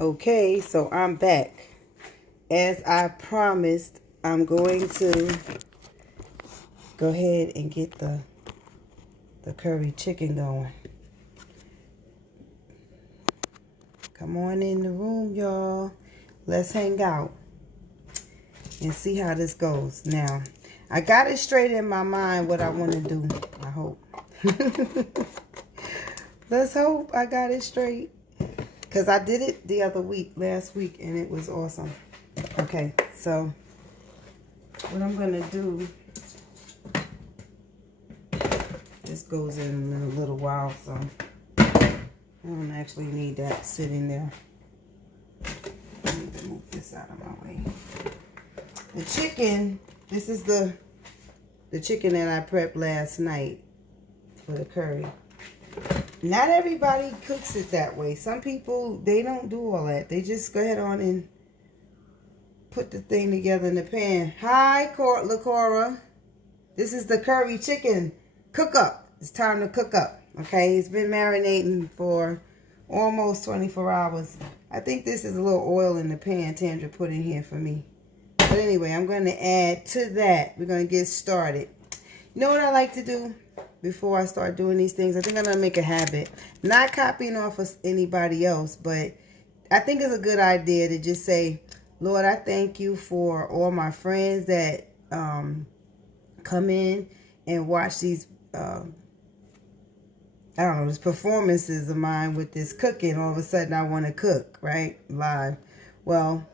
Okay, so I'm back. As I promised, I'm going to go ahead and get the curry chicken going. Come on in the room, y'all. Let's hang out and see how this goes. Now, I got it straight in my mind what I want to do. I hope. Let's hope I got it straight. Because I did it the other week, last week, and it was awesome. Okay, so what I'm going to do, this goes in a little while, so I don't actually need that sitting there. I need to move this out of my way. The chicken, this is the chicken that I prepped last night for the curry. Not everybody cooks it that way. Some people, they don't do all that. They just go ahead on and put the thing together in the pan. Hi, LaCora. This is the curry chicken cook up. It's time to cook up. Okay, it's been marinating for almost 24 hours. I think this is a little oil in the pan Tandra put in here for me. But anyway, I'm going to add to that. We're going to get started. You know what I like to do before I start doing these things? I think I'm going to make a habit. Not copying off of anybody else, but I think it's a good idea to just say, Lord, I thank you for all my friends that come in and watch these, I don't know, these performances of mine with this cooking. All of a sudden I want to cook, right? Live. Well,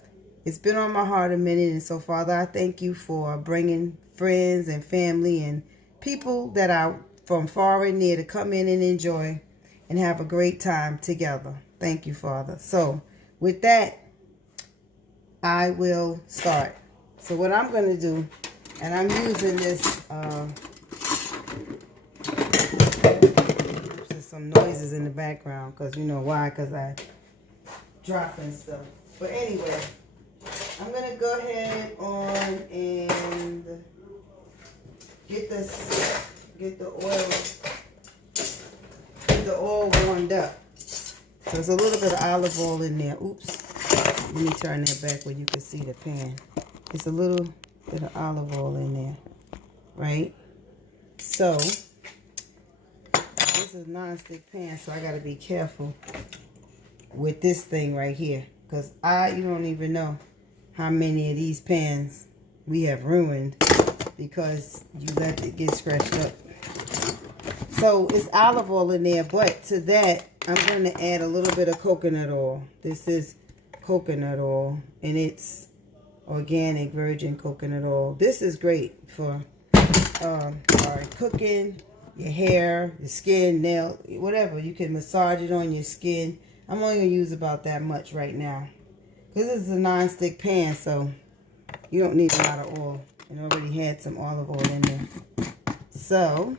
it's been on my heart a minute. And so, Father, I thank you for bringing friends and family and people that are from far and near to come in and enjoy and have a great time together. Thank you, Father. So, with that, I will start. So what I'm going to do, and I'm using this, there's some noises in the background, because you know why, because I dropping stuff. But anyway, I'm going to go ahead on and get the oil warmed up. So there's a little bit of olive oil in there. Oops. Let me turn that back where you can see the pan. It's a little bit of olive oil in there, right? So, this is a non-stick pan, so I got to be careful with this thing right here. Because you don't even know how many of these pans we have ruined because you let it get scratched up. So, it's olive oil in there, but to that, I'm going to add a little bit of coconut oil. This is coconut oil, and it's organic virgin coconut oil. This is great for cooking, your hair, your skin, nail, whatever. You can massage it on your skin. I'm only going to use about that much right now. This is a non-stick pan, so you don't need a lot of oil. It already had some olive oil in there. So,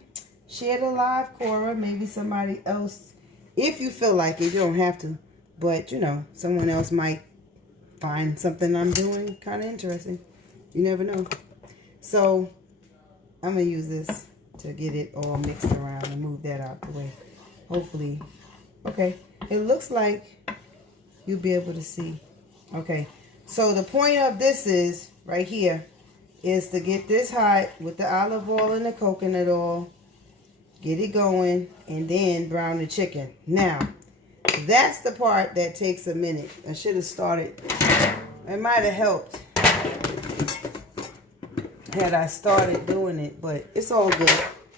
share the live, Cora. Maybe somebody else, if you feel like it, you don't have to. But, you know, someone else might find something I'm doing kind of interesting. You never know. So, I'm going to use this to get it all mixed around and move that out the way. Hopefully. Okay. It looks like you'll be able to see. Okay. So, the point of this is, right here, is to get this hot with the olive oil and the coconut oil. Get it going. And then brown the chicken. Now, that's the part that takes a minute. I should have started. It might have helped had I started doing it, but it's all good.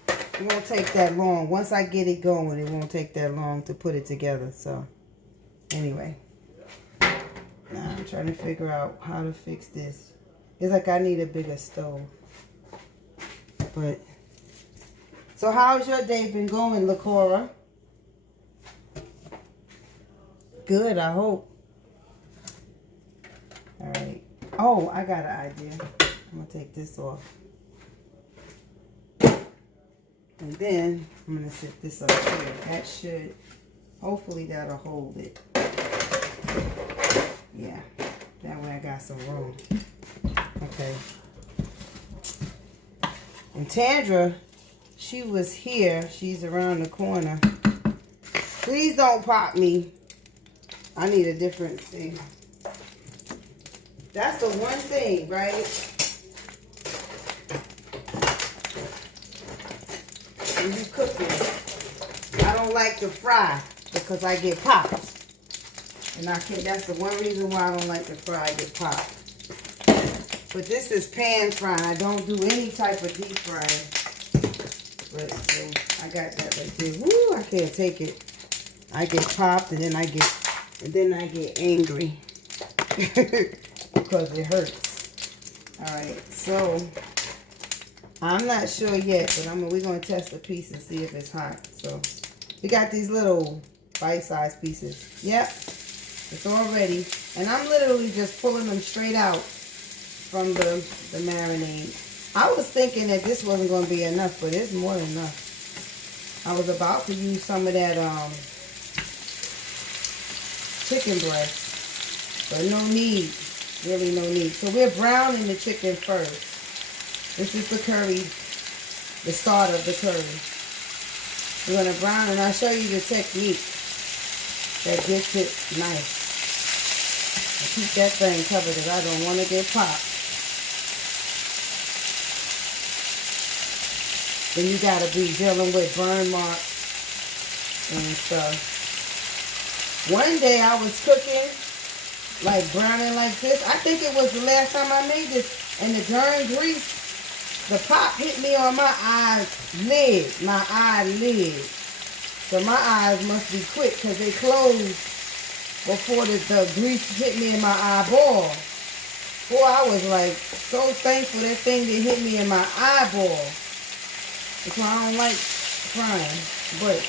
It won't take that long. Once I get it going, it won't take that long to put it together. So, anyway. Now I'm trying to figure out how to fix this. It's like I need a bigger stove. But, so how's your day been going, LaCora? Good, I hope. All right. Oh, I got an idea. I'm going to take this off. And then I'm going to set this up here. That should, hopefully that'll hold it. Yeah. That way I got some room. Okay. And Tandra, she was here. She's around the corner. Please don't pop me. I need a different thing. That's the one thing, right? When you cooking, I don't like to fry because I get popped. And I can't, that's the one reason why I don't like to fry, I get popped. But this is pan frying. I don't do any type of deep frying. But so I got that right there. Woo, I can't take it. I get popped and then I get angry. Because it hurts. Alright, so I'm not sure yet, but we're gonna test the piece and see if it's hot. So we got these little bite-sized pieces. Yep. It's all ready. And I'm literally just pulling them straight out from the marinade. I was thinking that this wasn't going to be enough, but it's more than enough. I was about to use some of that chicken breast, but no need. Really no need. So we're browning the chicken first. This is the curry, the start of the curry. We're going to brown, and I'll show you the technique that gets it nice. Keep that thing covered because I don't want to get popped. Then you got to be dealing with burn marks and stuff. One day I was cooking, like browning like this. I think it was the last time I made this. And the darn grease, the pop hit me on my eyelid. So my eyes must be quick because they closed before the grease hit me in my eyeball. Boy, I was like so thankful that thing didn't hit me in my eyeball. That's why I don't like frying. But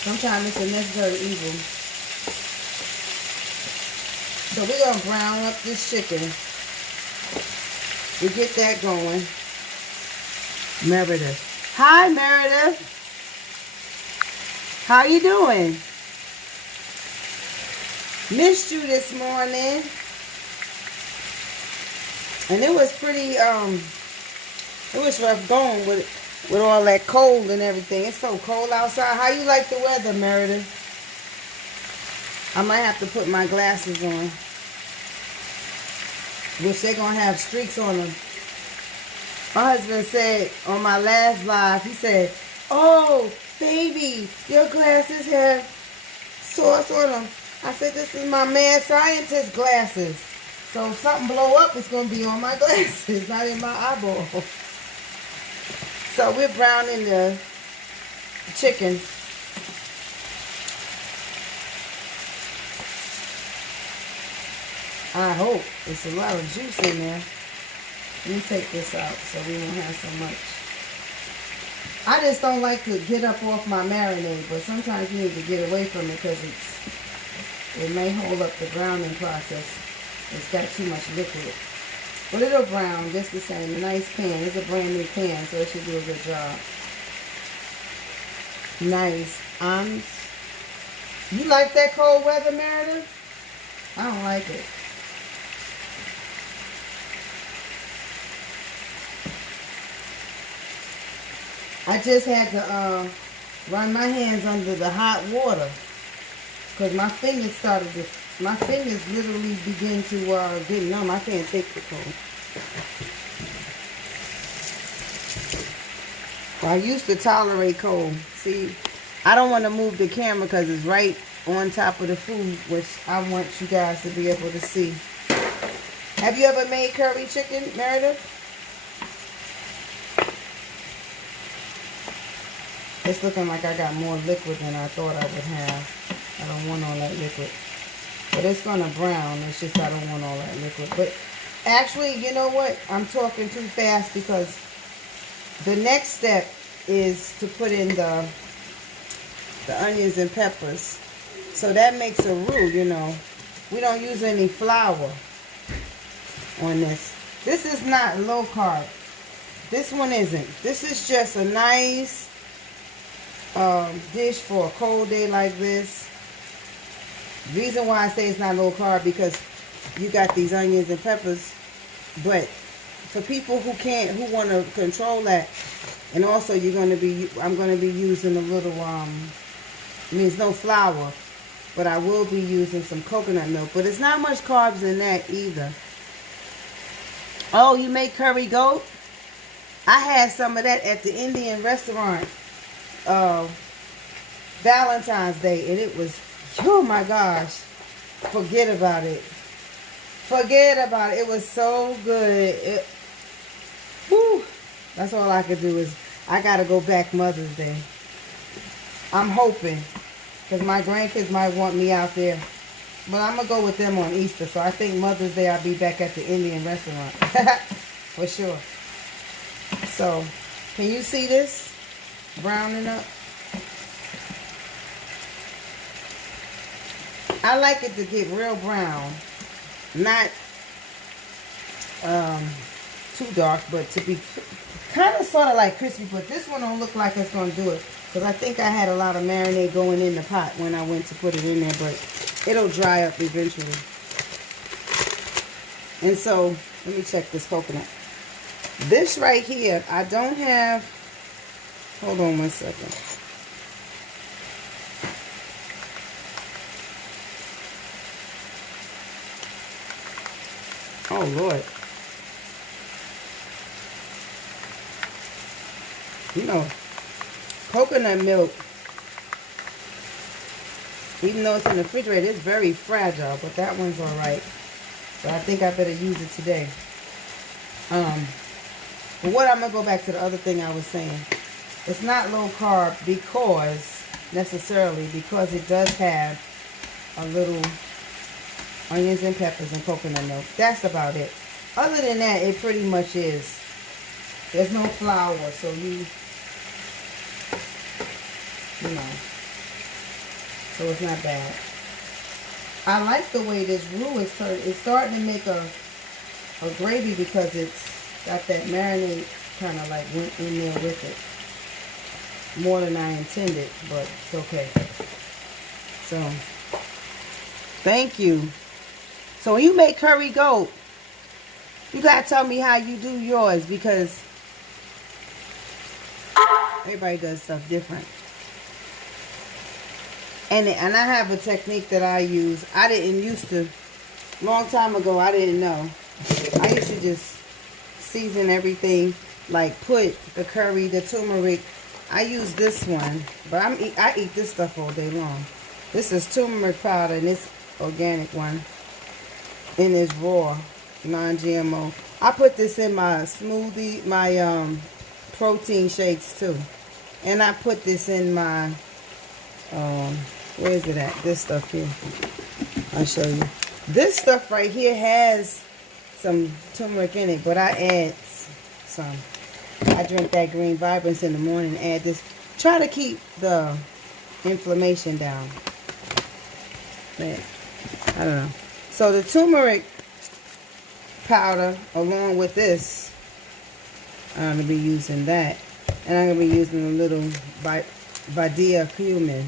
sometimes it's a necessary evil. So we're going to brown up this chicken. We get that going. Meredith. Hi, Meredith. How you doing? Missed you this morning. And it was pretty, it was rough going with all that cold and everything. It's so cold outside. How you like the weather, Meredith? I might have to put my glasses on. Which they're going to have streaks on them. My husband said on my last live, he said, "Oh, baby, your glasses have sauce on them." I said, "This is my mad scientist glasses. So if something blow up, it's going to be on my glasses, not in my eyeball." So we're browning the chicken. I hope. It's a lot of juice in there. Let me take this out so we won't have so much. I just don't like to get up off my marinade, but sometimes you need to get away from it because it may hold up the browning process. It's got too much liquid. But it'll brown just the same. A nice pan. It's a brand new pan, so it should do a good job. Nice. You like that cold weather, Meredith? I don't like it. I just had to run my hands under the hot water because my fingers literally begin to get numb. I can't take the cold. I used to tolerate cold. See, I don't want to move the camera because it's right on top of the food, which I want you guys to be able to see. Have you ever made curry chicken, Meredith? It's looking like I got more liquid than I thought I would have. I don't want all that liquid. But it's going to brown. It's just I don't want all that liquid. But actually, you know what? I'm talking too fast because the next step is to put in the onions and peppers. So that makes a roux, you know. We don't use any flour on this. This is not low carb. This one isn't. This is just a nice dish for a cold day like this. Reason why I say it's not low carb because you got these onions and peppers, but for people who want to control that, and also I'm going to be using a little means no flour, but I will be using some coconut milk. But it's not much carbs in that either. Oh, you make curry goat? I had some of that at the Indian restaurant Valentine's Day, and it was, oh my gosh, forget about it. Forget about it. It was so good. Whew, that's all I could do is, I got to go back Mother's Day. I'm hoping, because my grandkids might want me out there. But I'm going to go with them on Easter. So I think Mother's Day I'll be back at the Indian restaurant. For sure. So, can you see this? Browning up. I like it to get real brown. Not too dark, but to be kind of sort of like crispy. But this one don't look like it's going to do it. Because I think I had a lot of marinade going in the pot when I went to put it in there. But it'll dry up eventually. And so, let me check this coconut. This right here, I don't have, hold on 1 second. Oh, Lord. You know, coconut milk, even though it's in the refrigerator, it's very fragile, but that one's all right. So I think I better use it today. But what I'm going to go back to the other thing I was saying. It's not low carb because, necessarily, because it does have a little onions and peppers and coconut milk. That's about it. Other than that, it pretty much is. There's no flour, so you know. So it's not bad. I like the way this roux is turned. It's starting to make a gravy because it's got that marinade kind of like went in there with it. More than I intended, but it's okay. So, thank you. So when you make curry goat, you got to tell me how you do yours because everybody does stuff different. And I have a technique that I use. I didn't used to, long time ago, I didn't know. I used to just season everything, like put the curry, the turmeric. I use this one, but I eat this stuff all day long. This is turmeric powder, and it's organic one. And it's raw, non-GMO. I put this in my smoothie, my protein shakes too. And I put this in my, where is it at? This stuff here. I'll show you. This stuff right here has some turmeric in it, but I add some. I drink that Green Vibrance in the morning and add this. Try to keep the inflammation down. Man, I don't know. So the turmeric powder along with this, I'm going to be using that. And I'm going to be using a little Badia cumin.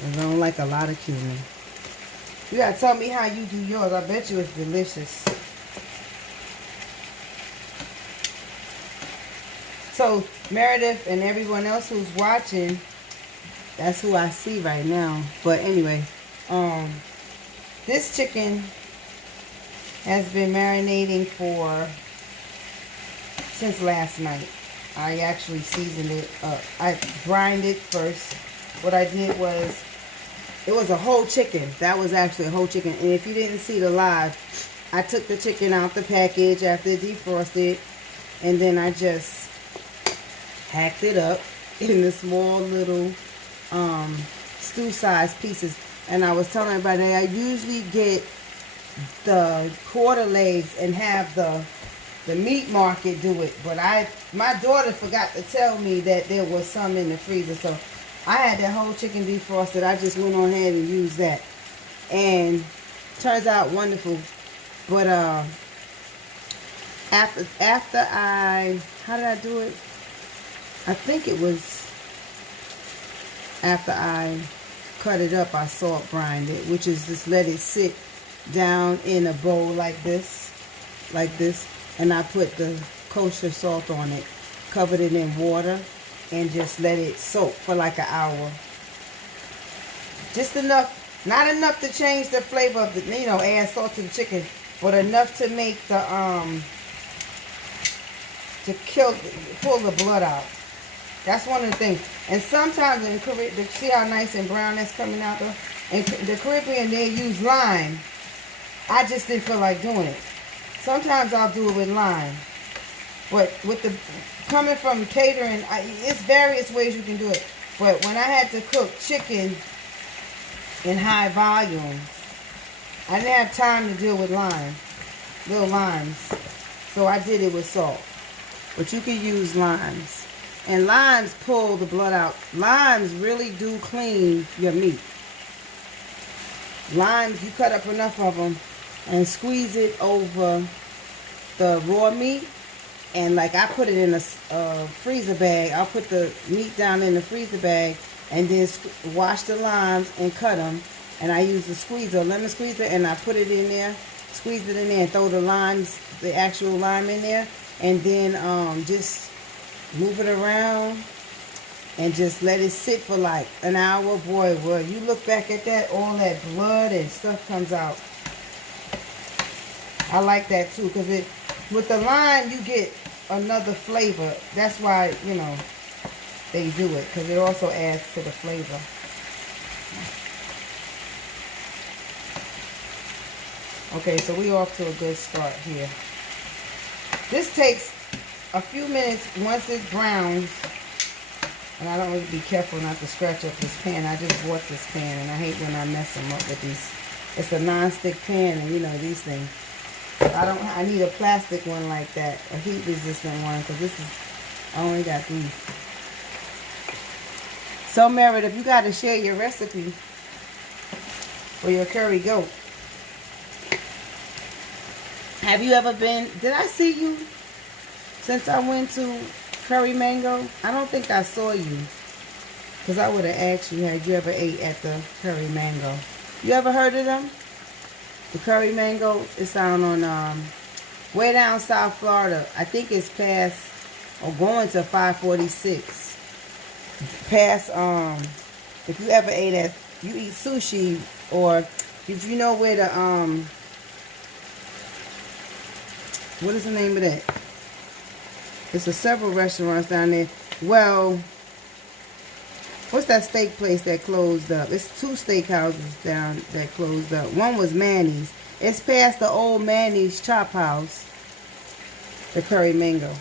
I don't like a lot of cumin. You got to tell me how you do yours. I bet you it's delicious. So Meredith and everyone else who's watching, that's who I see right now. But anyway, this chicken has been marinating since last night. I actually seasoned it up. I brined it first. What I did was, it was a whole chicken. That was actually a whole chicken. And if you didn't see the live, I took the chicken out the package after it defrosted, and then I just hacked it up in the small little stew-sized pieces. And I was telling everybody I usually get the quarter legs and have the meat market do it. But my daughter forgot to tell me that there was some in the freezer. So I had that whole chicken defrosted. I just went on ahead and used that. And turns out wonderful. But after how did I do it? I think it was after I cut it up, I salt brined it, which is just let it sit down in a bowl like this, and I put the kosher salt on it, covered it in water, and just let it soak for like an hour. Just enough Not enough to change the flavor of the, you know, add salt to the chicken, but enough to make the, pull the blood out. That's one of the things. And sometimes in the Caribbean, see how nice and brown that's coming out though? In the Caribbean, they use lime. I just didn't feel like doing it. Sometimes I'll do it with lime. But with the, coming from catering, it's various ways you can do it. But when I had to cook chicken in high volumes, I didn't have time to deal with lime, little limes. So I did it with salt. But you can use limes. And limes pull the blood out. Limes really do clean your meat. Limes, you cut up enough of them and squeeze it over the raw meat. And like I put it in a freezer bag. I'll put the meat down in the freezer bag and then wash the limes and cut them. And I use the squeezer, lemon squeezer, and I put it in there, squeeze it in there and throw the limes, the actual lime in there. And then just move it around and just let it sit for like an hour. Boy, well, you look back at that, all that blood and stuff comes out. I like that too, because it, with the lime, you get another flavor. That's why, you know, they do it, because it also adds to the flavor. Okay, so we off to a good start here. This takes a few minutes once it browns. And I don't really be careful not to scratch up this pan. I just bought this pan, and I hate when I mess them up with these. It's a non-stick pan, and you know, these things. I need a plastic one like that, a heat-resistant one, because this is, I only got 3. So, Meredith, if you got to share your recipe for your curry goat. Have you ever been, did I see you since I went to Curry Mango? I don't think I saw you, because I would have asked you, had you ever ate at the Curry Mango? You ever heard of them? The Curry Mango is down on, way down South Florida. I think it's past, or going to 546. Past, if you ever ate at, you eat sushi, or if you know where the, what is the name of that? It's several restaurants down there. Well, what's that steak place that closed up? It's 2 steakhouses down that closed up. One was Manny's. It's past the old Manny's Chop House. The Curry Mango.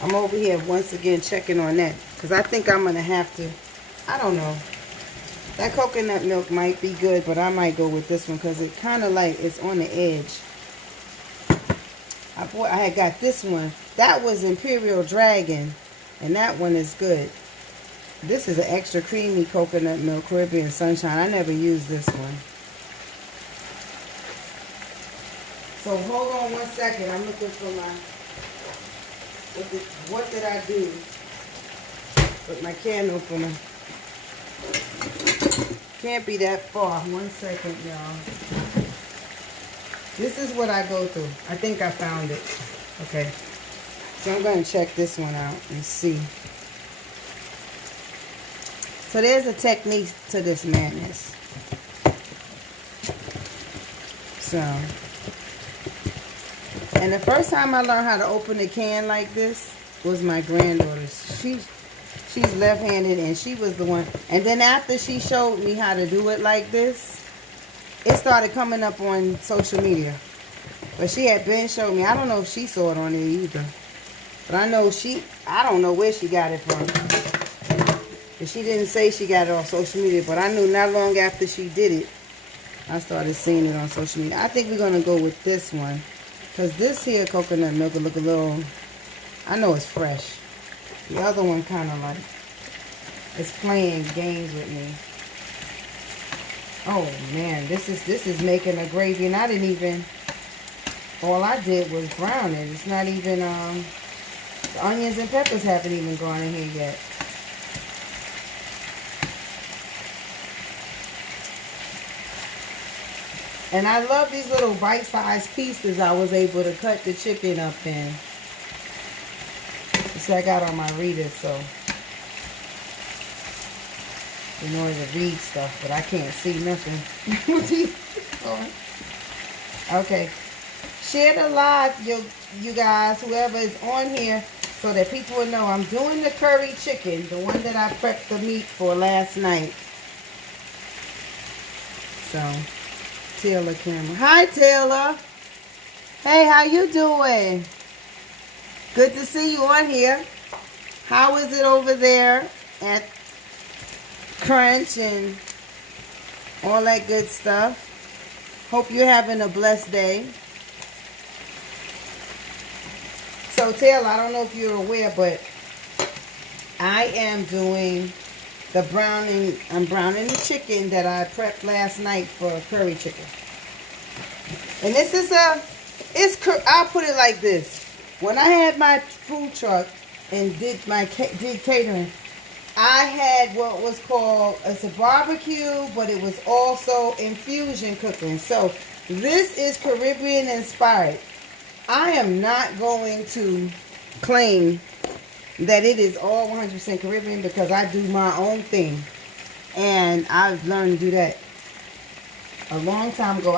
I'm over here once again checking on that, because I think I'm going to have to, I don't know. That coconut milk might be good, but I might go with this one because it kind of like, it's on the edge. I had got this one. That was Imperial Dragon, and that one is good. This is an extra creamy coconut milk, Caribbean Sunshine. I never used this one. So hold on one second. I'm looking for my, what did I do with my can opener? Can't be that far. 1 second, y'all. This is what I go through. I think I found it. Okay. So I'm going to check this one out and see. So there's a technique to this madness. So, and the first time I learned how to open a can like this was my granddaughter. She's left-handed, and she was the one. And then after she showed me how to do it like this, it started coming up on social media. But she had been showing me. I don't know if she saw it on there either. But I know I don't know where she got it from. But she didn't say she got it on social media. But I knew not long after she did it, I started seeing it on social media. I think we're going to go with this one. Because this here coconut milk will look a little, I know it's fresh. The other one kind of like, it's playing games with me. Oh man, this is making a gravy, and I didn't even, all I did was brown it. It's not even, the onions and peppers haven't even gone in here yet. And I love these little bite-sized pieces I was able to cut the chicken up in. So I got on my reader, so in order to read stuff, but I can't see nothing. Okay. Share the live, you guys, whoever is on here, so that people will know I'm doing the curry chicken, the one that I prepped the meat for last night. So, Taylor camera. Hi, Taylor. Hey, how you doing? Good to see you on here. How is it over there at Crunch and all that good stuff? Hope you're having a blessed day. So, Taylor, I don't know if you're aware, but I am doing the browning. I'm browning the chicken that I prepped last night for curry chicken. And this is I'll put it like this. When I had my food truck and did catering, I had what was called, it's a barbecue, but it was also infusion cooking. So this is Caribbean inspired. I am not going to claim that it is all 100% Caribbean because I do my own thing. And I've learned to do that a long time ago.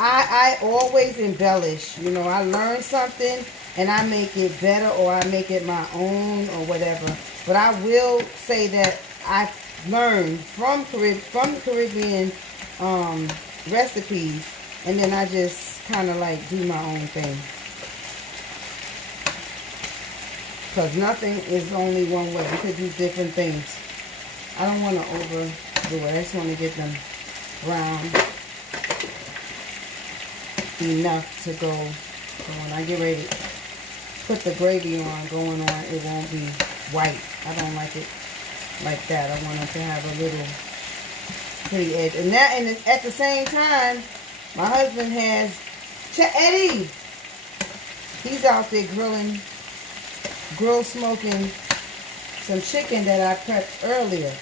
I always embellish. You know, I learn something and I make it better, or I make it my own, or whatever. But I will say that I learned from Caribbean recipes, and then I just kind of like do my own thing. Because nothing is only one way. You could do different things. I don't want to overdo it. I just want to get them brown enough to go. So when I get ready to put the gravy going on, it won't be white. I don't like it like that. I want it to have a little pretty edge. And at the same time, my husband has Eddie. He's out there grill smoking some chicken that I prepped earlier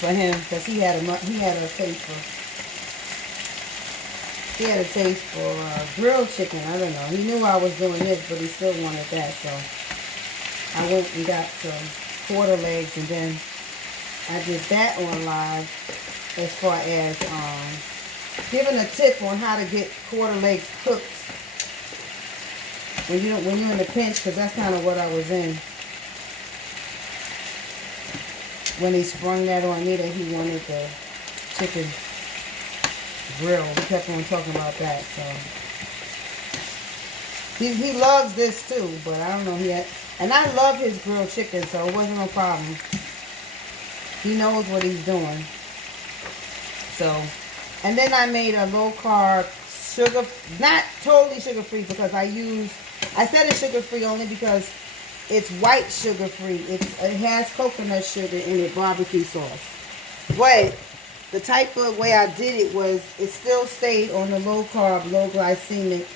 for him, because he had a taste for grilled chicken. I don't know. He knew I was doing this, but he still wanted that. So I went and got some quarter legs, and then I did that on live as far as giving a tip on how to get quarter legs cooked when you're in the pinch, because that's kind of what I was in when he sprung that on me, that he wanted the chicken grill. We kept on talking about that. So he loves this too, but I don't know, and I love his grilled chicken, so it wasn't no problem. He knows what he's doing. So, and then I made a low carb not totally sugar free, because I said it's sugar free only because it's white sugar free. It has coconut sugar in it, barbecue sauce. But the type of way I did it was, it still stayed on the low carb, low glycemic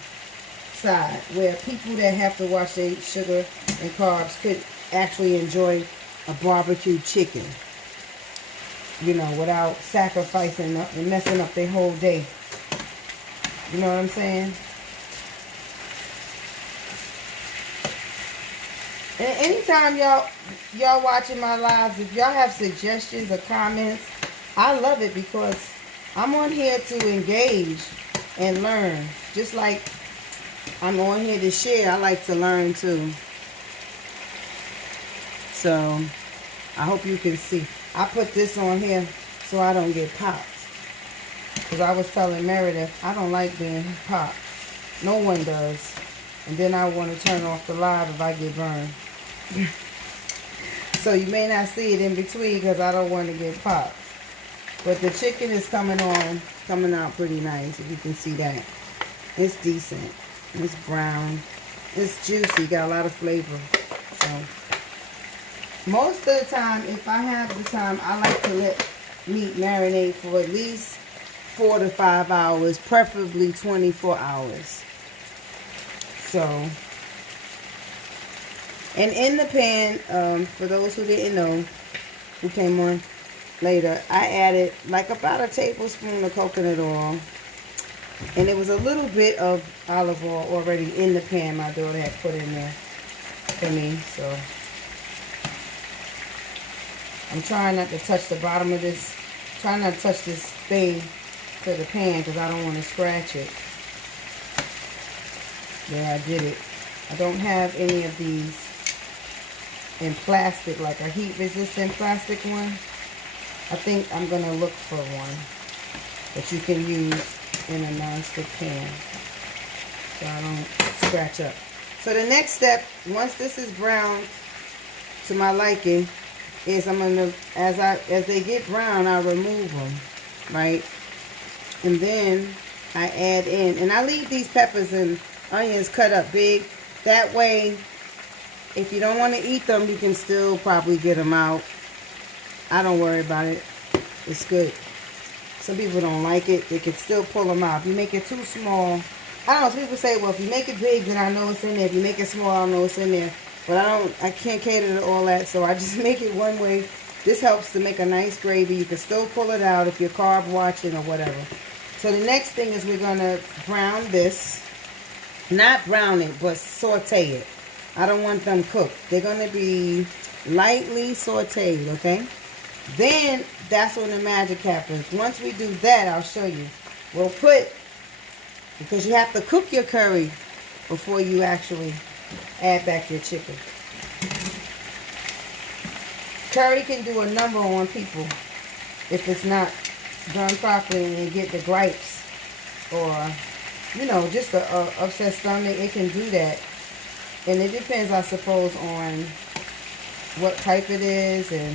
side, where people that have to watch their sugar and carbs could actually enjoy a barbecue chicken, you know, without sacrificing and messing up their whole day. You know what I'm saying? And anytime y'all watching my lives, if y'all have suggestions or comments, I love it, because I'm on here to engage and learn. Just like I'm on here to share, I like to learn too. So I hope you can see. I put this on here so I don't get popped. Because I was telling Meredith, I don't like being popped. No one does. And then I want to turn off the live if I get burned. So you may not see it in between, because I don't want to get popped. But the chicken is coming out pretty nice, if you can see that. It's decent. It's brown. It's juicy. Got a lot of flavor. So most of the time, if I have the time, I like to let meat marinate for at least 4 to 5 hours, preferably 24 hours. So, and in the pan, for those who didn't know, who came on later, I added like about a tablespoon of coconut oil, and it was a little bit of olive oil already in the pan my daughter had put in there. for me. So I'm trying not to touch the bottom of this. Trying not to touch this thing to the pan because I don't want to scratch it. There, I did it. I don't have any of these in plastic, like a heat resistant plastic one. I think I'm going to look for one that you can use in a non-stick pan so I don't scratch up. So the next step, once this is brown to my liking, is I'm going to, as they get brown, I remove them, right? And then I add in, and I leave these peppers and onions cut up big. That way, if you don't want to eat them, you can still probably get them out. I don't worry about it. It's good. Some people don't like it. They can still pull them out. If you make it too small, I don't know. Some people say, well, if you make it big, then I know it's in there. If you make it small, I know it's in there. But I can't cater to all that, so I just make it one way. This helps to make a nice gravy. You can still pull it out if you're carb watching or whatever. So the next thing is we're going to brown this. Not brown it, but saute it. I don't want them cooked. They're going to be lightly sauteed, okay? Then that's when the magic happens. Once we do that, I'll show you. We'll put, because you have to cook your curry before you actually add back your chicken. Curry can do a number on people if it's not done properly and you get the gripes or, you know, just the upset stomach. It can do that. And it depends, I suppose, on what type it is and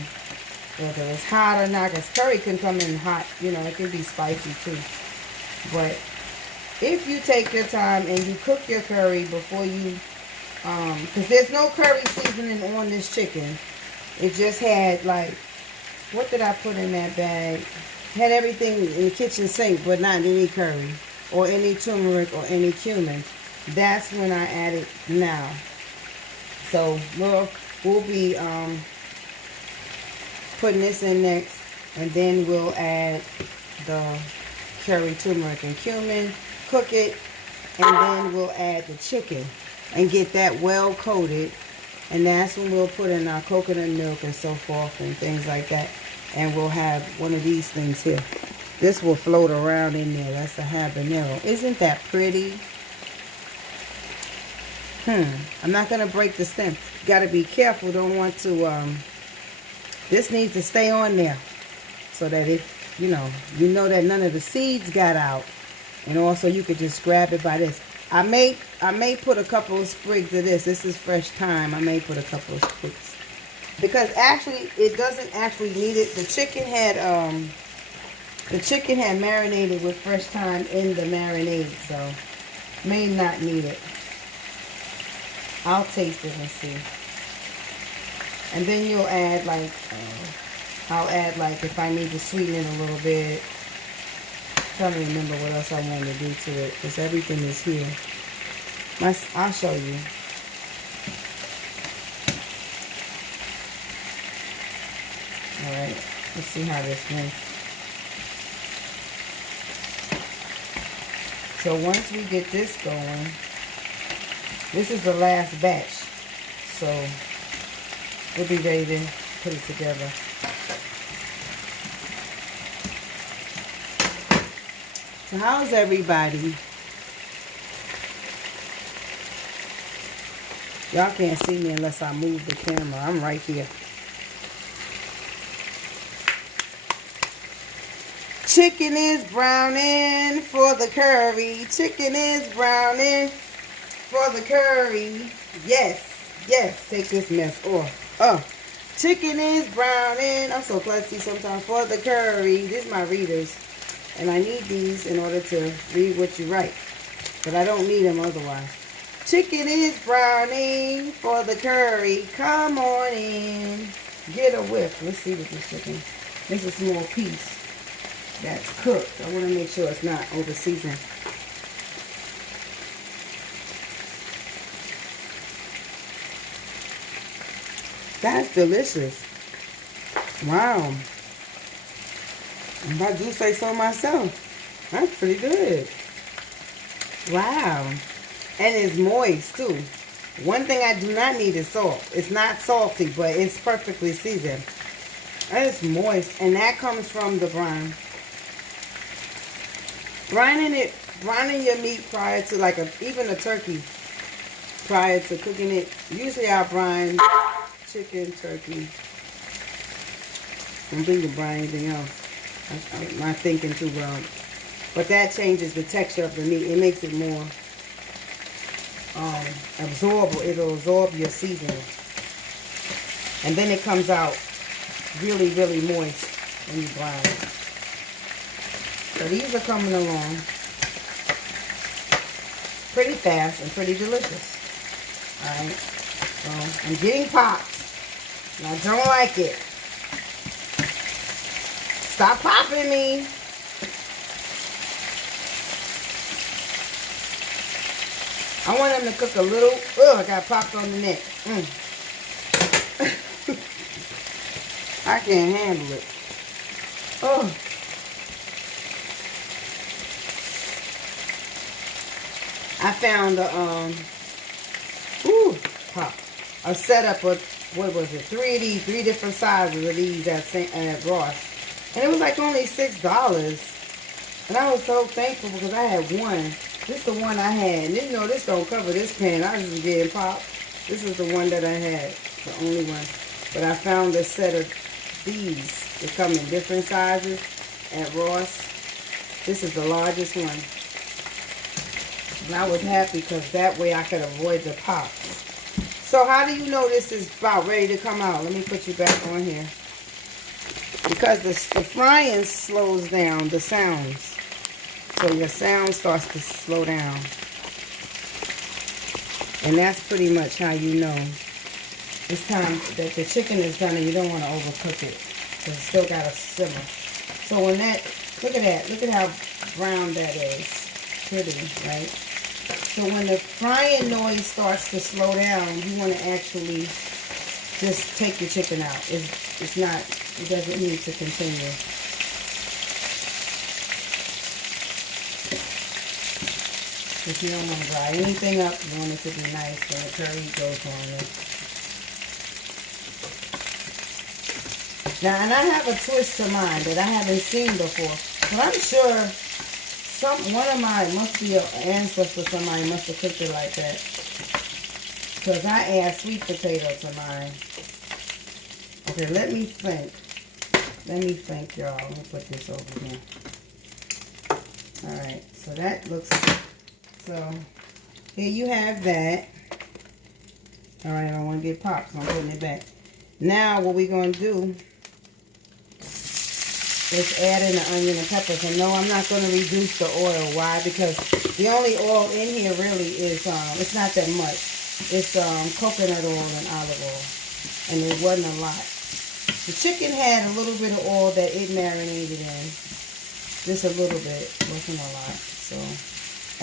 whether it's hot or not. Because curry can come in hot, you know, it can be spicy too. But if you take your time and you cook your curry before you, because there's no curry seasoning on this chicken. It just had, like, what did I put in that bag? Had everything in the kitchen sink, but not any curry or any turmeric or any cumin. That's when I add it now. So we'll be putting this in next, and then we'll add the curry, turmeric, and cumin, cook it, and then we'll add the chicken and get that well coated. And that's when we'll put in our coconut milk and so forth and things like that. And we'll have one of these things here. This will float around in there. That's a habanero. Isn't that pretty? I'm not going to break the stem. Got to be careful. Don't want to, this needs to stay on there. So that if, you know that none of the seeds got out. And also you could just grab it by this. I may put a couple of sprigs of this. This is fresh thyme. I may put a couple of sprigs. Because actually, it doesn't actually need it. The chicken had marinated with fresh thyme in the marinade. So, may not need it. I'll taste it and see. And then you'll add like, I'll add like if I need to sweeten it a little bit. I'm trying to remember what else I want to do to it because everything is here. I'll show you. Alright, let's see how this went. So once we get this going, this is the last batch. So we'll be ready to put it together. So how's everybody? Y'all can't see me unless I move the camera. I'm right here. Chicken is browning for the curry. Chicken is browning for the curry. Yes, yes. Take this mess off. Chicken is browning. I'm so klutzy sometimes for the curry. This is my readers. And I need these in order to read what you write. But I don't need them otherwise. Chicken is browning for the curry. Come on in. Get a whiff. Let's see what this chicken. This is a small piece that's cooked. I want to make sure it's not over seasoned. That's delicious. Wow. If I do say so myself, that's pretty good. Wow. And it's moist too. One thing I do not need is salt. It's not salty, but it's perfectly seasoned. And it's moist, and that comes from the brine. Brining your meat prior to, like, even a turkey, prior to cooking it. Usually I brine chicken, turkey. I don't think to brine anything else. I'm not thinking too well. But that changes the texture of the meat. It makes it more absorbable. It'll absorb your seasoning. And then it comes out really, really moist when you brine it. So these are coming along pretty fast and pretty delicious. Alright. So I'm getting popped. And I don't like it. Stop popping me. I want them to cook a little. Oh, I got popped on the neck. I can't handle it. Oh. I found a setup of, what was it, three different sizes of these at Ross. And it was like only $6. And I was so thankful because I had one. This is the one I had. And you know, this don't cover this pan. I was just getting popped. This is the one that I had. The only one. But I found a set of these. They come in different sizes at Ross. This is the largest one. And I was happy because that way I could avoid the pops. So how do you know this is about ready to come out? Let me put you back on here. Because the frying slows down the sounds. So your sound starts to slow down. And that's pretty much how you know it's time that the chicken is done and you don't want to overcook it. Because it's still got to simmer. So when that, look at that. Look at how brown that is. Pretty, right? So when the frying noise starts to slow down, you want to actually just take your chicken out. It's not, it doesn't need to continue. If you don't want to dry anything up, you want it to be nice when the curry goes on it. Now, and I have a twist to mine that I haven't seen before. But I'm sure one of mine must be an ancestor, somebody must have cooked it like that. Because I add sweet potato to mine. Okay, let me think. Let me think, y'all. Let me put this over here. Alright, so that looks good. So, here you have that. Alright, I don't want to get popped, so I'm putting it back. Now, what we're going to do is add in the onion and peppers. And no, I'm not going to reduce the oil. Why? Because the only oil in here really is, it's not that much. It's coconut oil and olive oil. And it wasn't a lot. The chicken had a little bit of oil that it marinated in. Just a little bit. Wasn't a lot. So,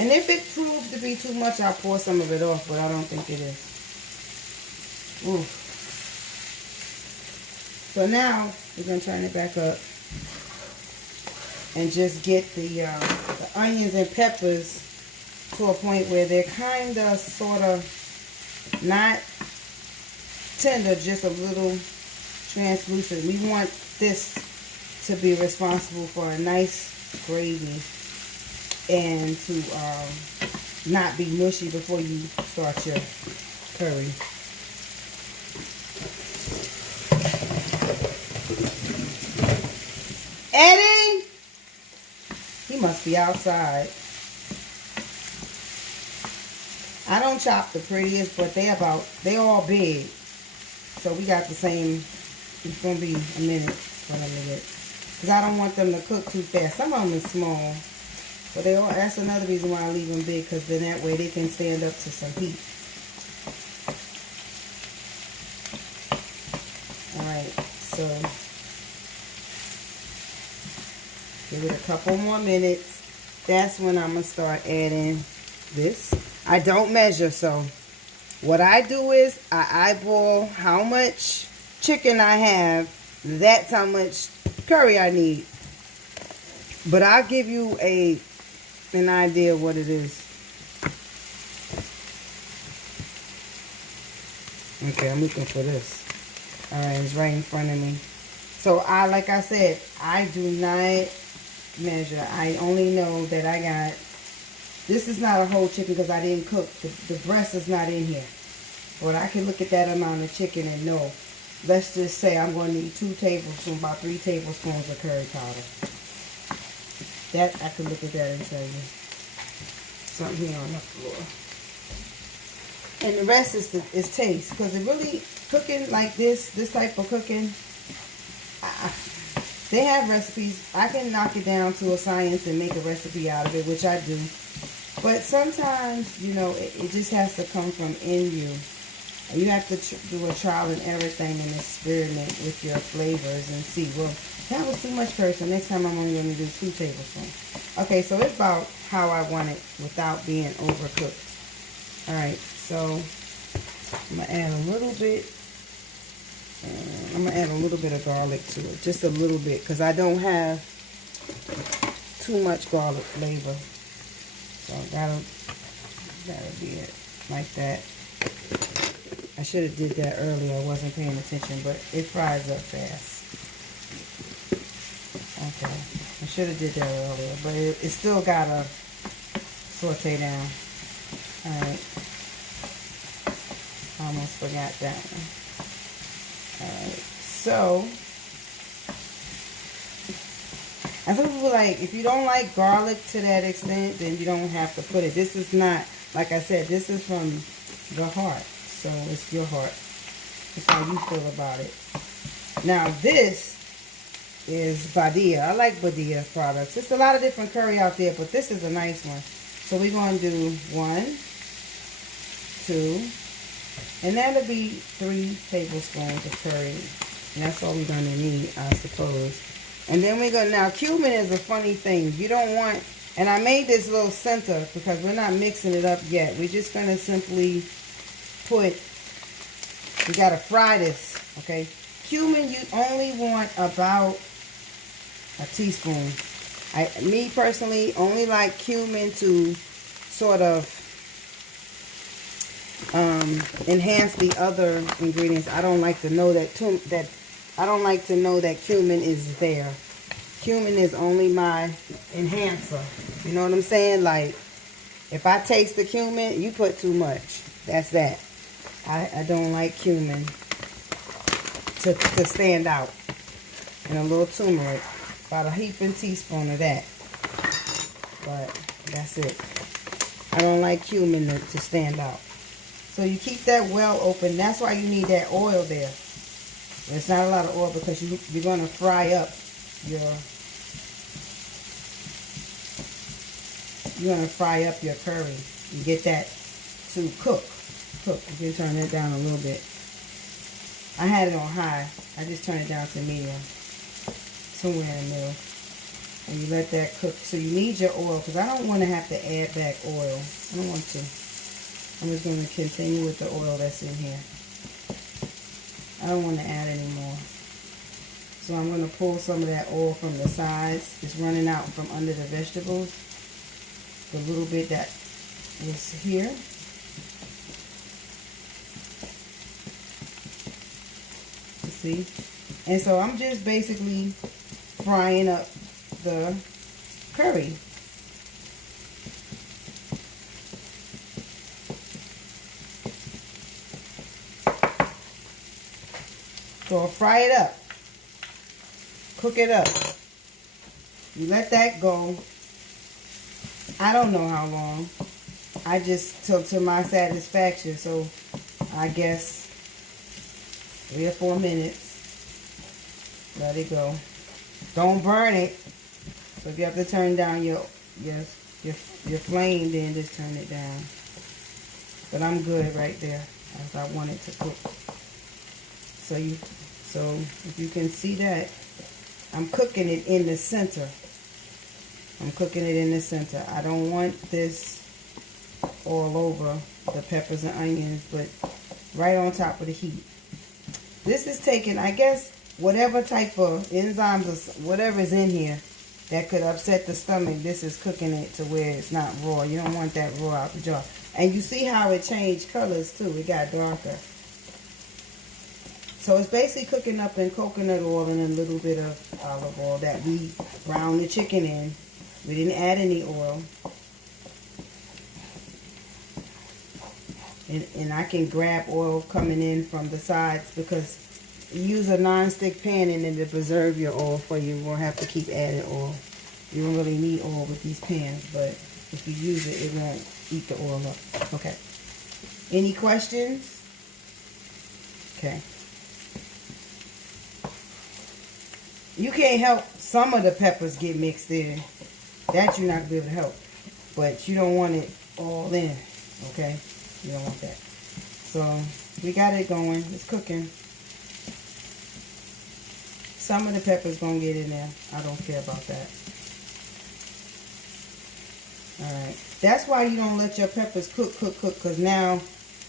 and if it proved to be too much, I'll pour some of it off. But I don't think it is. Ooh. So now, we're going to turn it back up. And just get the onions and peppers to a point where they're kind of, sort of, not tender, just a little translucent. We want this to be responsible for a nice gravy and to not be mushy before you start your curry. Eddie! He must be outside. I don't chop the prettiest, but they all big. So we got the same. It's going to be a minute for them to get. Because I don't want them to cook too fast. Some of them are small. But that's another reason why I leave them big. Because then that way they can stand up to some heat. Alright. So give it a couple more minutes. That's when I'm going to start adding this. I don't measure, so what I do is I eyeball how much chicken I have. That's how much curry I need. But I'll give you an idea of what it is. Okay, I'm looking for this. Alright, it's right in front of me. So like I said, I do not measure. I only know that I got, this is not a whole chicken because I didn't cook. The breast is not in here. But I can look at that amount of chicken and know. Let's just say I'm going to need 2 tablespoons, about 3 tablespoons of curry powder. That, I can look at that and tell you. Something here on the floor. And the rest is taste. Because it really, cooking like this type of cooking, they have recipes. I can knock it down to a science and make a recipe out of it, which I do. But sometimes, you know, it just has to come from in you. And you have to do a trial and error thing and experiment with your flavors and see, well, that was too much curry, so next time I'm only going to do 2 tablespoons. Okay, so it's about how I want it without being overcooked. Alright, so I'm going to add a little bit. I'm going to add a little bit of garlic to it. Just a little bit, because I don't have too much garlic flavor. So that'll be it. Like that. I should have did that earlier. I wasn't paying attention, but it fries up fast. Okay. I should have did that earlier, but it still got to saute down. Alright. Almost forgot that one. Alright. So, and some people like, if you don't like garlic to that extent, then you don't have to put it. This is not, like I said, this is from the heart. So it's your heart. It's how you feel about it. Now this is Badia. I like Badia products. There's a lot of different curry out there, but this is a nice one. So we're going to do 1, 2, and that'll be 3 tablespoons of curry. And that's all we're going to need, I suppose. And then we're going to, now cumin is a funny thing. You don't want, and I made this little center because we're not mixing it up yet. We're just going to simply put, we got to fry this, okay? Cumin, you only want about a teaspoon. Me personally only like cumin to sort of enhance the other ingredients. I don't like to know that I don't like to know that cumin is there. Cumin is only my enhancer. You know what I'm saying? Like, if I taste the cumin, you put too much. That's that. I don't like cumin to stand out. And a little turmeric. About a heaping teaspoon of that. But that's it. I don't like cumin to stand out. So you keep that well open. That's why you need that oil there. It's not a lot of oil because you're going to fry up your curry. You get that to cook. You can turn that down a little bit. I had it on high. I just turned it down to medium. Somewhere in the middle. And you let that cook. So you need your oil because I don't want to have to add back oil. I don't want to. I'm just going to continue with the oil that's in here. I don't want to add any more. So I'm going to pull some of that oil from the sides. It's running out from under the vegetables. The little bit that was here. You see? And so I'm just basically frying up the curry. So I'll fry it up. Cook it up. You let that go. I don't know how long. I just took to my satisfaction. So I guess 3 or 4 minutes. Let it go. Don't burn it. So if you have to turn down your flame, then just turn it down. But I'm good right there as I want it to cook. So if you can see that, I'm cooking it in the center. I'm cooking it in the center. I don't want this all over the peppers and onions, but right on top of the heat. This is taking, I guess, whatever type of enzymes or whatever is in here that could upset the stomach. This is cooking it to where it's not raw. You don't want that raw out the jar. And you see how it changed colors too. It got darker. So it's basically cooking up in coconut oil and a little bit of olive oil that we browned the chicken in. We didn't add any oil. And I can grab oil coming in from the sides because you use a non-stick pan and then to preserve your oil for you. You won't have to keep adding oil. You don't really need oil with these pans, but if you use it, it won't eat the oil up. Okay. Any questions? Okay. You can't help some of the peppers get mixed in. That you're not going to be able to help. But you don't want it all in. Okay? You don't want that. So, we got it going. It's cooking. Some of the pepper's going to get in there. I don't care about that. Alright. That's why you don't let your peppers cook. Because now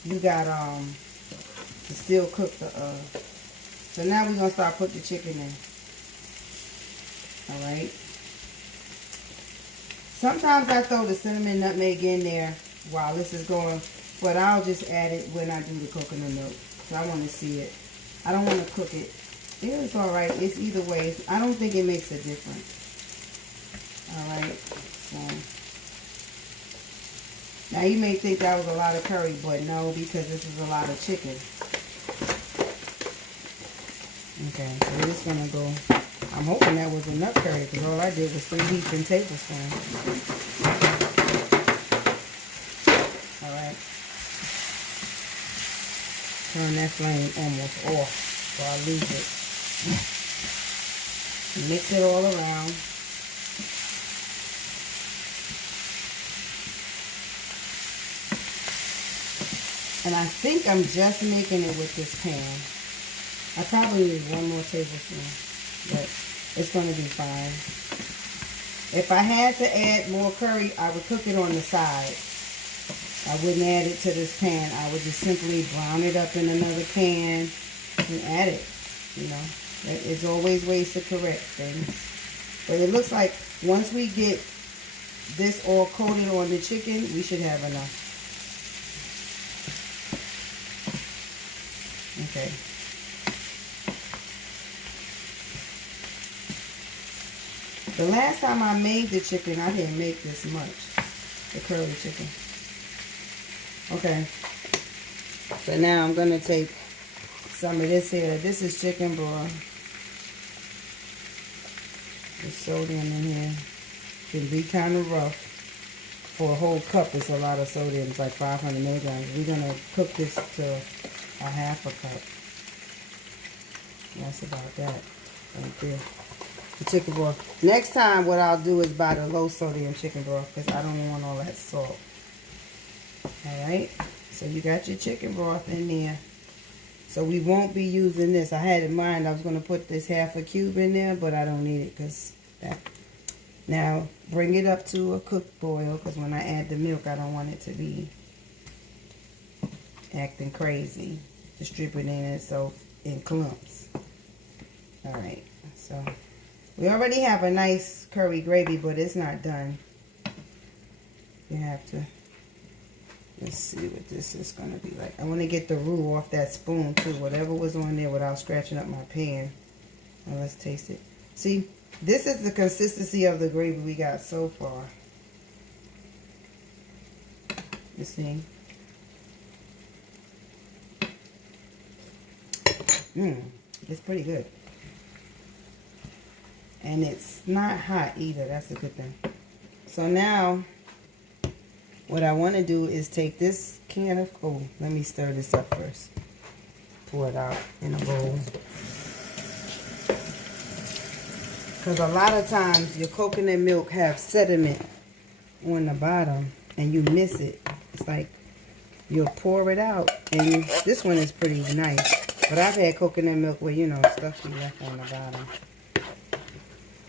you got, to still cook the, So now we're going to start putting the chicken in. Alright. Sometimes I throw the cinnamon nutmeg in there while this is going, but I'll just add it when I do the coconut milk. So I want to see it. I don't want to cook it. It's alright. It's either way. I don't think it makes a difference. Alright. So, now you may think that was a lot of curry, but no, because this is a lot of chicken. Okay, so we're just going to go. I'm hoping that was enough curry because all I did was 3 heaping tablespoons. Alright. Turn that flame almost off so I lose it. Mix it all around. And I think I'm just making it with this pan. I probably need 1 more tablespoon, but it's going to be fine. If I had to add more curry, I would cook it on the side. I wouldn't add it to this pan. I would just simply brown it up in another pan and add it. You know, it's always ways to correct things. But it looks like once we get this all coated on the chicken, we should have enough. Okay. The last time I made the chicken, I didn't make this much. The curly chicken. Okay. So now I'm going to take some of this here. This is chicken broth. There's sodium in here. It can be kind of rough. For a whole cup, it's a lot of sodium. It's like 500 milligrams. We're going to cook this to a half a cup. That's about that right there. The chicken broth. Next time, what I'll do is buy the low sodium chicken broth because I don't want all that salt. Alright, so you got your chicken broth in there. So we won't be using this. I had in mind I was going to put this half a cube in there, but I don't need it because that. Now, bring it up to a cooked boil because when I add the milk, I don't want it to be acting crazy. Distributing itself in clumps. Alright, so we already have a nice curry gravy, but it's not done. You have to, let's see what this is going to be like. I want to get the roux off that spoon too, whatever was on there without scratching up my pan. Now let's taste it. See, this is the consistency of the gravy we got so far. You see? It's pretty good. And it's not hot either. That's a good thing. So now, what I want to do is take this can of, oh, let me stir this up first. Pour it out in a bowl. Because a lot of times your coconut milk have sediment on the bottom and you miss it. It's like you'll pour it out and this one is pretty nice. But I've had coconut milk where, you know, stuff be left on the bottom.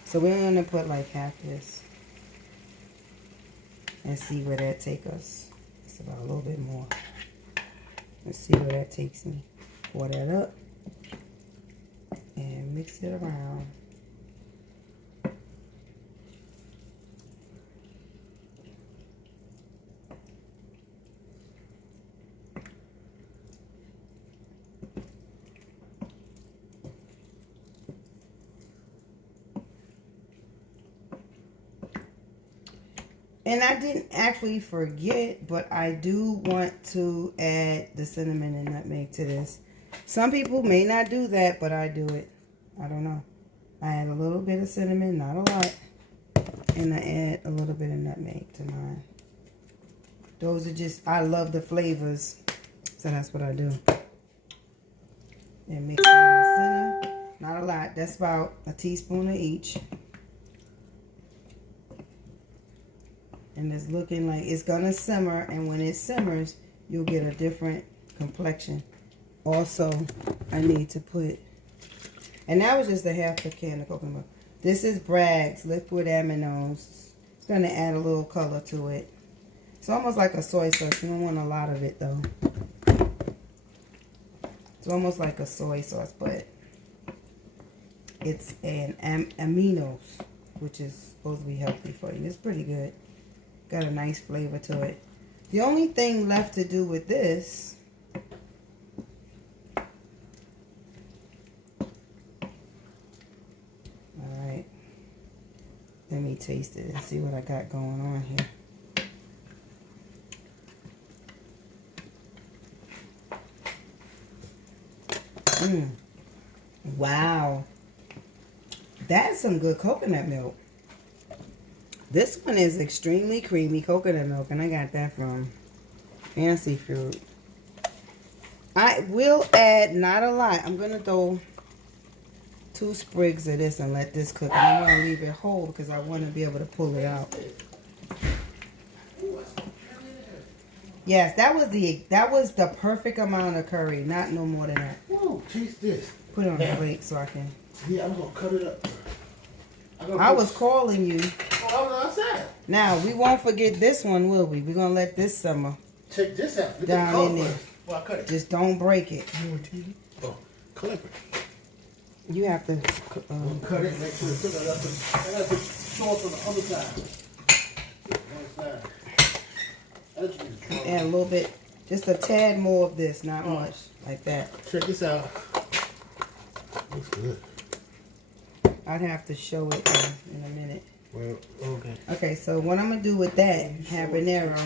So we're going to put like half this and see where that takes us. It's about a little bit more. Let's see where that takes me. Pour that up and mix it around. And I didn't actually forget, but I do want to add the cinnamon and nutmeg to this. Some people may not do that, but I do it. I don't know. I add a little bit of cinnamon, not a lot. And I add a little bit of nutmeg to mine. Those are just, I love the flavors. So that's what I do. And mix it in the center. Not a lot. That's about a teaspoon of each. And it's looking like it's going to simmer. And when it simmers, you'll get a different complexion. Also, I need to put, and that was just a half a can of coconut milk. This is Bragg's liquid aminos. It's going to add a little color to it. It's almost like a soy sauce. You don't want a lot of it though. It's almost like a soy sauce, but it's an aminos, which is supposed to be healthy for you. It's pretty good. Got a nice flavor to it. The only thing left to do with this let me taste it and see what I got going on here. Wow. That's some good coconut milk. This one is extremely creamy coconut milk, and I got that from Fancy Fruit. I will add not a lot. I'm going to throw 2 sprigs of this and let this cook. And I'm going to leave it whole because I want to be able to pull it out. Yes, that was the perfect amount of curry. Not no more than that. Whoa, taste this. Put it on the plate so I can. Yeah, I'm going to cut it up. I was calling you. Oh, I was outside. Now, we won't forget this one, will we? We're going to let this simmer. Check this out. Look down in there. Well, I cut it. Just don't break it. You want TV? Oh, clip it. You have to cut it, make sure it's good. I got the sauce on the other side. One side. Add a little bit, just a tad more of this, not much, like that. Check this out. Looks good. I'd have to show it in a minute. Well, okay. Okay, so what I'm going to do with that habanero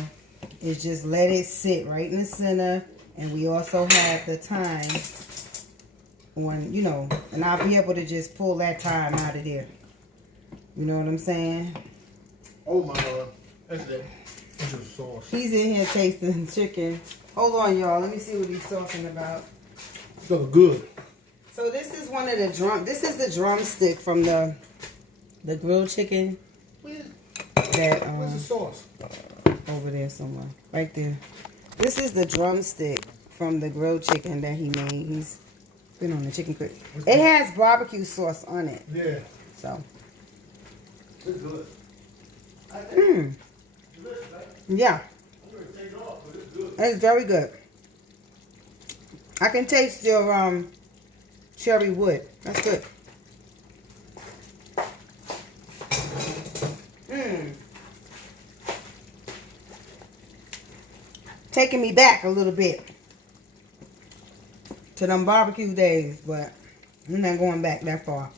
is just let it sit right in the center. And we also have the thyme on, you know, and I'll be able to just pull that thyme out of there. You know what I'm saying? Oh my God. That's it. That's the sauce. He's in here tasting chicken. Hold on, y'all. Let me see what he's talking about. It's looking good. So this is one of the this is the drumstick from the grilled chicken. Where's That the sauce? over there somewhere. Right there. This is the drumstick from the grilled chicken that he made. He's been on the chicken cook. It has barbecue sauce on it. Yeah. So. It's good. Yeah. It's very good. I can taste your cherry wood. That's good. Taking me back a little bit to them barbecue days, but I'm not going back that far.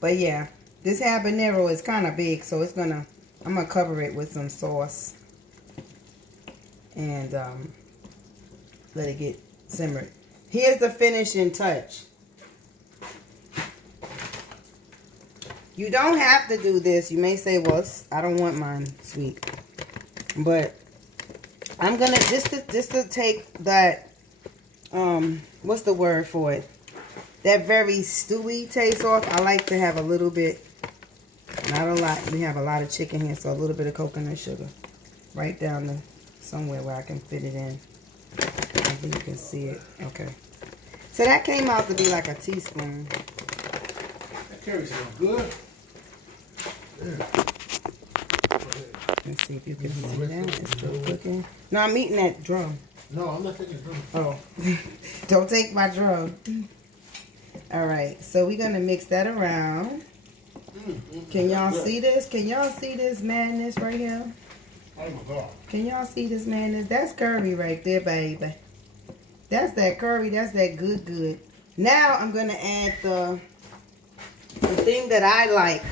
but yeah, this habanero is kind of big, so I'm gonna cover it with some sauce and let it get simmered. Here's the finishing touch. You don't have to do this. You may say, well, I don't want mine sweet. But I'm going to, just to take that, what's the word for it? That very stewy taste off. I like to have a little bit, not a lot. We have a lot of chicken here, so a little bit of coconut sugar. Right down to somewhere where I can fit it in. I think you can see it. Okay. So that came out to be like a teaspoon. That curry smells good. Yeah. Let's see if you can see that. It's still cooking. No, I'm eating that drum. No, I'm not taking the drum. Oh. Don't take my drum. Alright, so we're going to mix that around. Can y'all see this? Can y'all see this madness right here? Oh my God. Can y'all see this madness? That's curry right there, baby. That's that curry. That's that good. Now I'm going to add the thing that I like.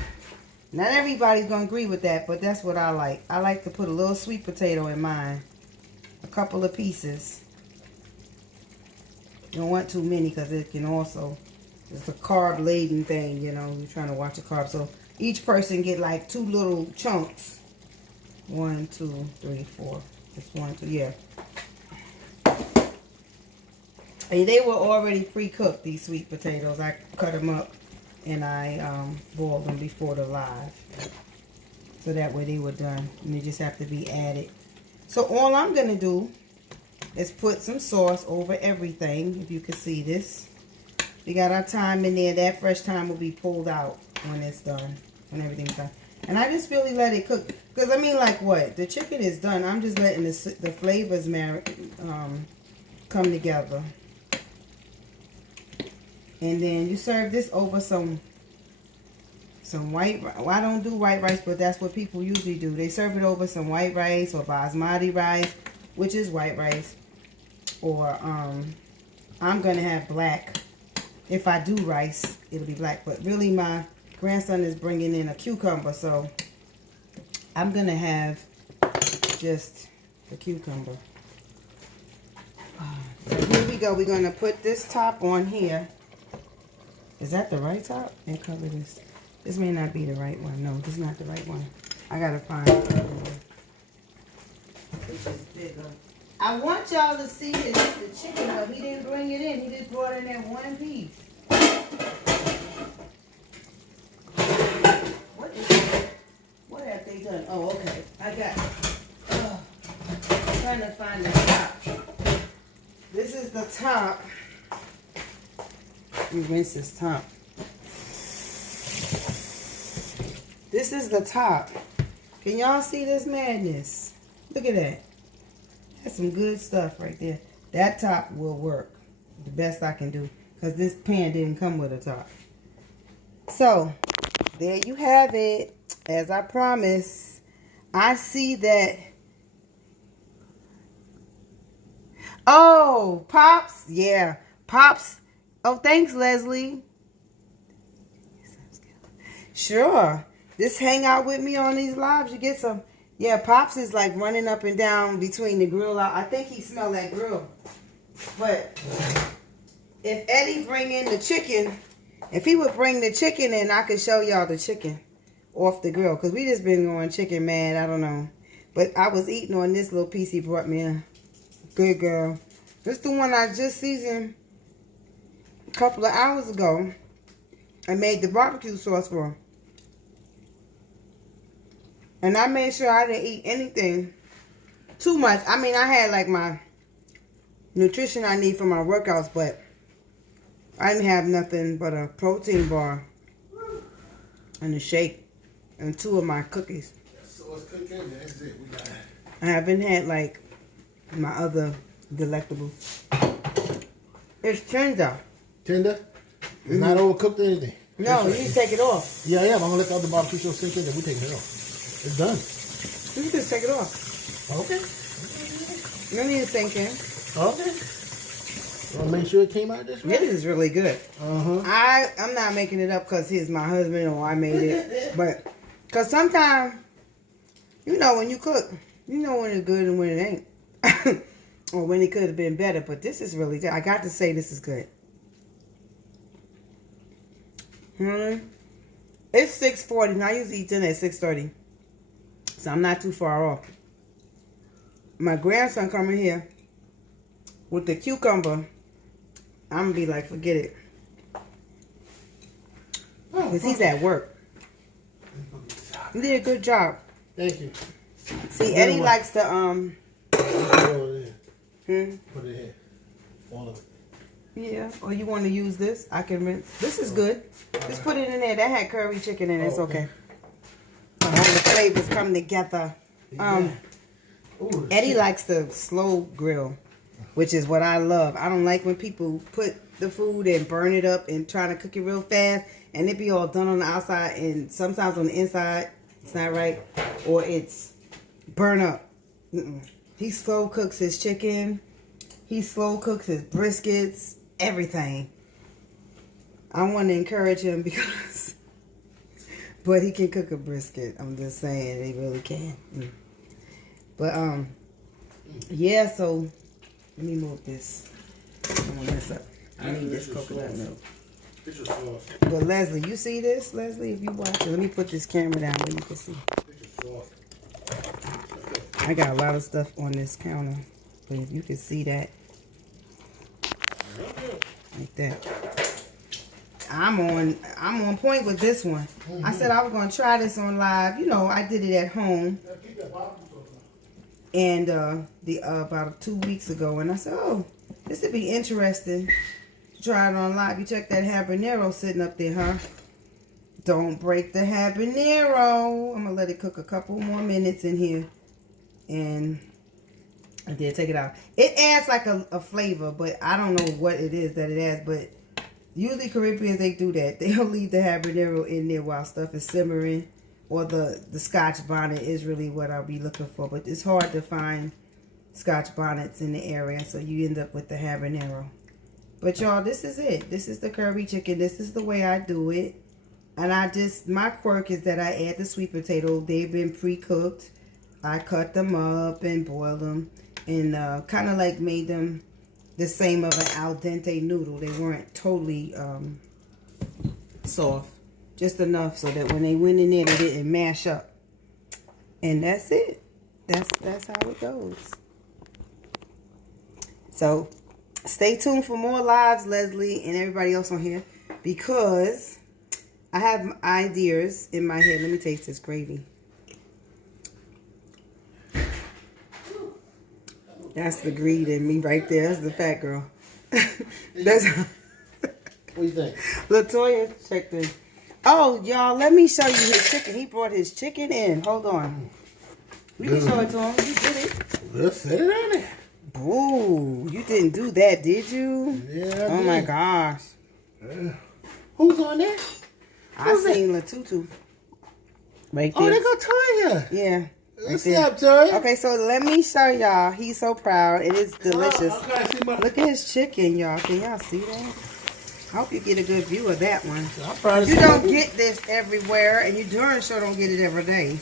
Not everybody's gonna agree with that, but that's what I like. I like to put a little sweet potato in mine. A couple of pieces. You don't want too many because it can also, it's a carb laden thing, you know, you're trying to watch the carbs. So each person get like 2 little chunks. 1, 2, 3, 4. Just 1, 2, yeah. And they were already pre-cooked, these sweet potatoes. I cut them up and I boiled them before the live. So that way they were done. And they just have to be added. So all I'm going to do is put some sauce over everything. If you can see this. We got our thyme in there. That fresh thyme will be pulled out when it's done. When everything's done. And I just really let it cook. Because I mean, like what? The chicken is done. I'm just letting the flavors come together. And then you serve this over some white rice. Well, I don't do white rice, but that's what people usually do. They serve it over some white rice or basmati rice, which is white rice. Or I'm going to have black. If I do rice, it'll be black. But really my grandson is bringing in a cucumber, so I'm going to have just the cucumber. So here we go. We're going to put this top on here. Is that the right top? And cover this. This may not be the right one. No, this is not the right one. I gotta find it. Which is bigger. I want y'all to see the chicken, but he didn't bring it in. He just brought in that one piece. What is that? What have they done? Oh, okay. I got I'm trying to find the top. This is the top. Let me rinse this top. This is the top. Can y'all see this madness? Look at that. That's some good stuff right there. That top will work. The best I can do. Because this pan didn't come with a top. So, there you have it. As I promised, I see that. Oh, Pops. Yeah. Pops. Oh, thanks, Leslie. Sure. Just hang out with me on these lives. You get some. Yeah, Pops is like running up and down between the grill. I think he smelled that grill. But if Eddie bring in the chicken, if he would bring the chicken in, I could show y'all the chicken off the grill. Because we just been going chicken mad. I don't know. But I was eating on this little piece he brought me in. Good girl. This is the one I just seasoned a couple of hours ago. I made the barbecue sauce for him. And I made sure I didn't eat anything too much. I mean, I had like my nutrition I need for my workouts, but I didn't have nothing but a protein bar and a shake and 2 of my cookies. So it's cooking. That's it. We got it. I haven't had like my other delectables. It's tender. Tender? It's not overcooked or anything. No, you need to take it off. Yeah, I'm gonna let the other barbecue sauce sink in, then we take it off. It's done. You can just take it off. Okay. You don't need to sink in. Okay. Want to make sure it came out this way? This is really good. Uh-huh. I'm not making it up because he's my husband or I made it. But, because sometimes, you know when you cook, you know when it's good and when it ain't. Or when it could have been better. But this is really good. I got to say this is good. It's 6:40 and I usually eat dinner at 6:30. So I'm not too far off. My grandson coming here with the cucumber. I'm going to be like, forget it. Because he's at work. You did a good job. Thank you. See, Eddie likes to, Put it over there. Put it here. All of it. Yeah, or you want to use this? I can rinse. This is good. Just put it in there. That had curry chicken in it. It's okay. All the flavors come together. Ooh, Eddie likes the slow grill, which is what I love. I don't like when people put the food and burn it up and try to cook it real fast, and it be all done on the outside and sometimes on the inside it's not right, or it's burn up. He slow cooks his chicken. He slow cooks his briskets. Everything. I want to encourage him because But he can cook a brisket. I'm just saying, he really can. But yeah. So let me move this. I don't want to mess up. I need this coconut milk. It's your sauce. But Leslie, you see this? Leslie, if you watch it, let me put this camera down where you can see. It's your sauce. I got a lot of stuff on this counter, but if you can see that, like that. I'm on point with this one. I said I was gonna try this on live. You know, I did it at home, and about 2 weeks ago, and I said, oh, this would be interesting to try it on live. You check that habanero sitting up there, huh? Don't break the habanero. I'm gonna let it cook a couple more minutes in here, and I did take it out. It adds like a flavor, but I don't know what it is that it adds, but usually Caribbeans, they do that. They'll leave the habanero in there while stuff is simmering. Or the Scotch bonnet is really what I'll be looking for. But it's hard to find Scotch bonnets in the area. So you end up with the habanero. But y'all, this is it. This is the curry chicken. This is the way I do it. And my quirk is that I add the sweet potato. They've been pre-cooked. I cut them up and boiled them. And kind of like made them the same of an al dente noodle. They weren't totally soft. Just enough so that when they went in there, they didn't mash up. And that's it. That's how it goes. So, stay tuned for more lives, Leslie, and everybody else on here. Because I have ideas in my head. Let me taste this gravy. That's the greed in me right there. That's the fat girl. That's What do you think? Latoya checked in. Oh, y'all, let me show you his chicken. He brought his chicken in. Hold on. We can show it to him. You did it. Let's set it on there. Ooh, you didn't do that, did you? Yeah, Oh, my gosh. Who's on there? I seen Latutu. Right there. Oh, there go Toya. Yeah. What's there. up, Toya? Okay, so let me show y'all. He's so proud. It is delicious. Look at his chicken, y'all. Can y'all see that? I hope you get a good view of that one. You don't get this everywhere, and you darn sure don't get it every day.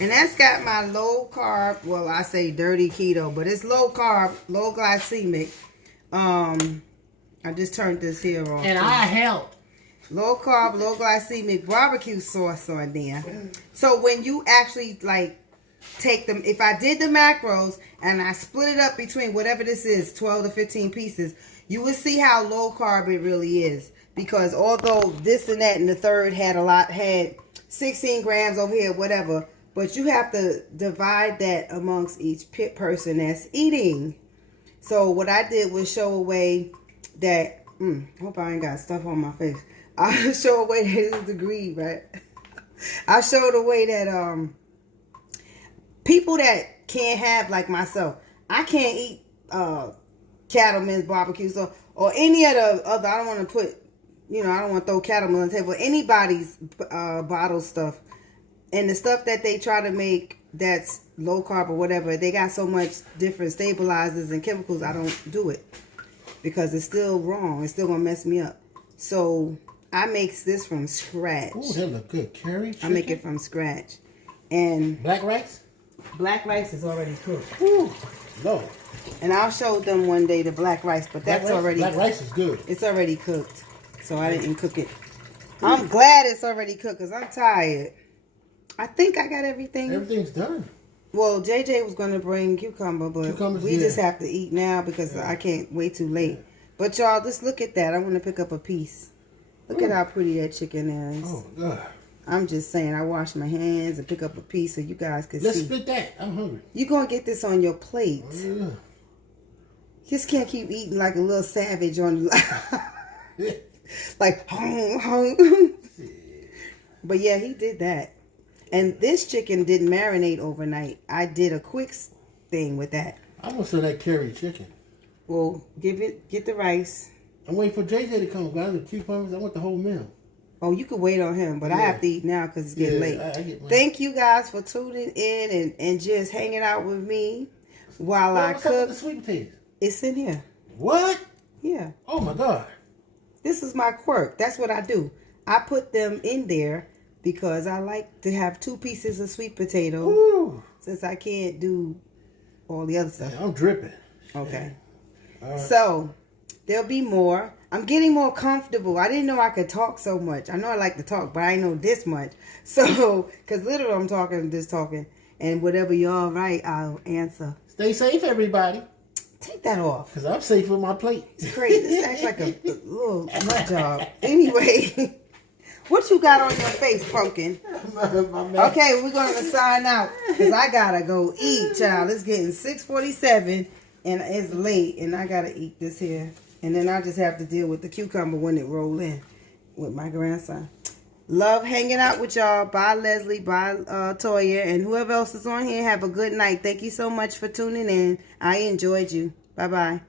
And that's got my low carb, well, I say dirty keto, but it's low carb, low glycemic. I just turned this here off. And I help. Low carb, low glycemic barbecue sauce on there. So when you actually like take them, if I did the macros and I split it up between whatever this is, 12 to 15 pieces, you will see how low carb it really is. Because although this and that and the third had 16 grams over here, whatever, but you have to divide that amongst each person that's eating. So what I did was show a way that, hope I ain't got stuff on my face. I show a way that this is the greed, right? I showed a way that people that can't have, like myself, I can't eat Cattleman's barbecue, so or any other I don't want to put, I don't want to throw Cattleman on the table. Anybody's bottle stuff, and the stuff that they try to make that's low carb or whatever, they got so much different stabilizers and chemicals. I don't do it because it's still wrong. It's still gonna mess me up. So I make this from scratch. Oh, that look good. Curry chicken? I make it from scratch, and black rice. Black rice is already cooked. Ooh, no. And I'll show them one day the black rice, but that's already black rice is good. It's already cooked, so I didn't cook it. I'm glad it's already cooked because I'm tired. I think I got everything. Everything's done. Well, JJ was going to bring cucumber, but we just have to eat now because I can't wait too late. But y'all, just look at that. I want to pick up a piece. Look at how pretty that chicken is. Oh, God. I'm just saying, I wash my hands and pick up a piece so you guys can see. Let's split that. I'm hungry. You're going to get this on your plate. Oh, yeah. You just can't keep eating like a little savage on like, But yeah, he did that. And this chicken didn't marinate overnight. I did a quick thing with that. I want some of that curry chicken. Well, get the rice. I'm waiting for JJ to come. I want the cucumbers. I want the whole meal. Oh, you could wait on him, but I have to eat now because it's getting late. I get mine. Thank you guys for tuning in and just hanging out with me while I what's up with cook. the sweet potatoes? It's in here. What? Yeah. Oh, my God. This is my quirk. That's what I do. I put them in there because I like to have 2 pieces of sweet potato Ooh. since I can't do all the other stuff. I'm dripping. Okay. All right. So, there'll be more. I'm getting more comfortable. I didn't know I could talk so much. I know I like to talk, but I know this much. So, because literally I'm talking, just talking. And whatever y'all write, I'll answer. Stay safe, everybody. Take that off. Because I'm safe with my plate. It's crazy. This acts like a little nut job. Anyway, what you got on your face, pumpkin? Okay, we're going to sign out because I got to go eat, child. It's getting 6:47 and it's late and I got to eat this here. And then I just have to deal with the cucumber when it roll in with my grandson. Love hanging out with y'all. Bye, Leslie. Bye, Toya. And whoever else is on here, have a good night. Thank you so much for tuning in. I enjoyed you. Bye-bye.